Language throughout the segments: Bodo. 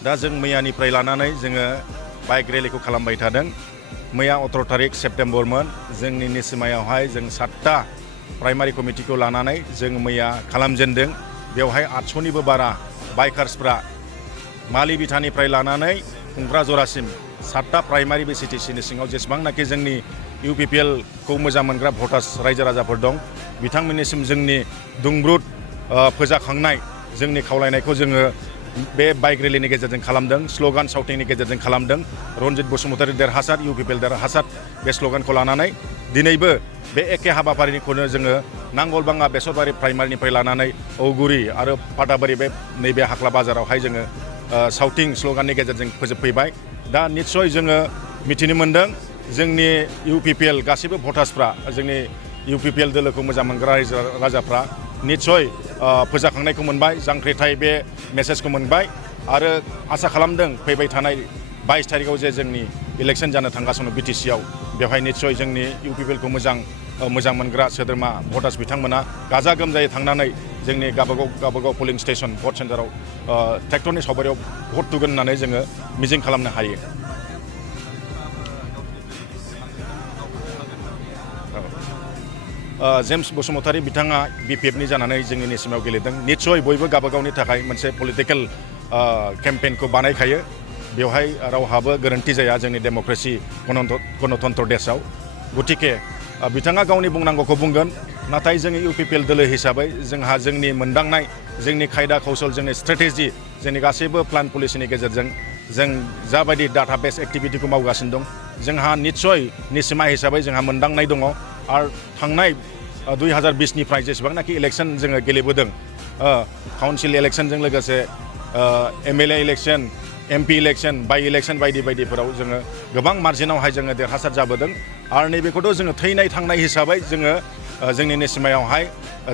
दा जों मैयानिफ्राय लानानै जोङो बाइक रेलिखौ खालामबाय थादों। मैया 18 तारिख सेप्तेम्बरमोन जोंनि निसिमायावहाय जों 7टा प्राइमारि कमिटिखौ लानानै जों मैया खालामजेनदों। बेवहाय 800निबो बारा बाइकार्सफ्रा मालि बिथानिफ्राय लानानै खुंग्रा जरासिम 7टा प्राइमारि बिसिटिसिनि सिङाव जेसेबांनाखि जोंनि UPPL खौ मोजां मोनग्रा भटार्स रायजो राजाफोर दं बिथांमोननिसिम जोंनि दुंब्रुद फोजाखांनाय जोंनि खावलायनायखौ जोङो बे बाइक रेलिनि गेजेरजों खालामदों, स्ल'गान साउटिंनि गेजेरजों खालामदों। रनजित बसुमतारी देरहासार, UPPL देरहासार बे स्ल'गानखौ लानानै दिनैबो बे एखे हाबाफारिखौनो जोङो नांगलबाङा बेसरबारि प्राइमारिनिफ्राय लानानै औगुरि आरो पाटाबारि बे नैबे हाख्ला बाजारावहाय जोङो साउटिं स्ल'गाननि गेजेरजों फोजोबफैबाय। दा निस्सय जोङो मिथिनो मोन्दों जोंनि UPPL गासैबो भटार्सफ्रा जोंनि UPPL दोलोखौ मोजां मोनग्रा रायजो राजाफ्रा निस्सय फोजाखांनायखौ मोनबाय, जांख्रिथाय बे मेसेजखौ मोनबाय आरो आसा खालामदों फैबाय थानाय 22 तारिखआव जे जोंनि इलेक्सन जानो थांगासिनो BTC आव बेवहाय निस्सय जोंनि UPPL खौ मोजां मोनग्रा सोद्रोमा भटार्स बिथांमोना गाजा गोमजायै थांनानै जोंनि गावबागाव पलिं स्टेशन भट सेन्टाराव ट्रेक्टरनि सावगारियाव भट थुगोन होननानै जोङो मिजिं खालामनो हायो। जेम्स बसुमतारी बिथाङा BPF नि जानानै जोंनि निसिमायाव गेलेदों। निस्सय बयबो गावबागावनि थाखाय मोनसे पलिटिकेल केम्पेइनखौ बानायखायो। बेवहाय रावहाबो गोरोन्थि जाया जोंनि डेम'क्रेसि गणतन्त्र देशआव। गतिके बिथाङा गावनि बुंनांगौखौ बुंगोन, नाथाय जोंनि UPPL दोलो हिसाबै जोंहा जोंनि मोनदांनाय, जोंनि खायदा कौशल, जोंनि स्ट्रेटेजि, जोंनि गासैबो प्लान पलिसिनि गेजेरजों जों जाबायदि डाटाबेस एक्टिभिटिखौ मावगासिनो दं जोंहा निस्सय निसिमा हिसाबै जोंहा मोनदांनाय दङ। आरो थांनाय 2020 निफ्राय जेसेबांनाखि इलेक्सन जोङो गेलेबोदों, काउन्सिल इलेक्सनजों लोगोसे MLA इलेक्सन, MP इलेक्सन, बाइ इलेक्सन बायदि बायदिफोराव जोङो गोबां मार्जिनावहाय जोङो देरहासार जाबोदों। आरो नैबेखौथ' जोङो थैनाय थांनाय हिसाबै जोङो जोंनि निसिमायावहाय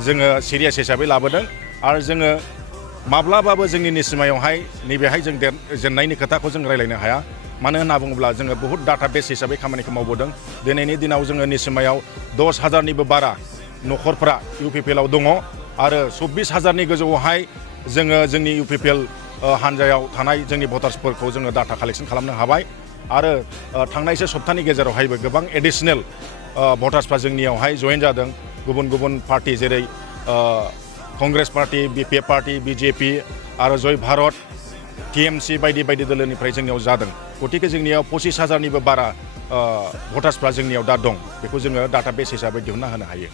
जोङो सिरियास हिसाबै लाबोदों। आरो जोङो माब्लाबाबो जोंनि निसिमायावहाय नैबेहाय जों जेननायनि खोथाखौ जों रायलायनो हाया। मानो होनना बुङोब्ला जोङो बहुत डाटाबेस हिसाबै खामानिखौ मावबोदों। दिनैनि दिनाव जोङो निसिमायाव 10,000निबो बारा न'खरफ्रा UPPL आव दङ आरो 24,000नि गोजौआवहाय जोङो जोंनि UPPL हान्जायाव थानाय जोंनि भटार्सफोरखौ जोङो डाटा कालेक्सन खालामनो हाबाय। आरो थांनायसो सप्तानि गेजेरावहायबो गोबां एडिशनेल भटार्सफ्रा जोंनियावहाय जयेन जादों। गुबुन गुबुन पार्टी जेरै Congress party, BPF party, BJP आरो जय भारत, TMC बायदि बायदि दोलोनिफ्राय जोंनियाव जादों। गतिके जोंनियाव 25,000निबो बारा भटार्सफ्रा जोंनियाव दा दं। बेखौ जोङो डाटाबेस हिसाबै दिहुनना होनो हायो।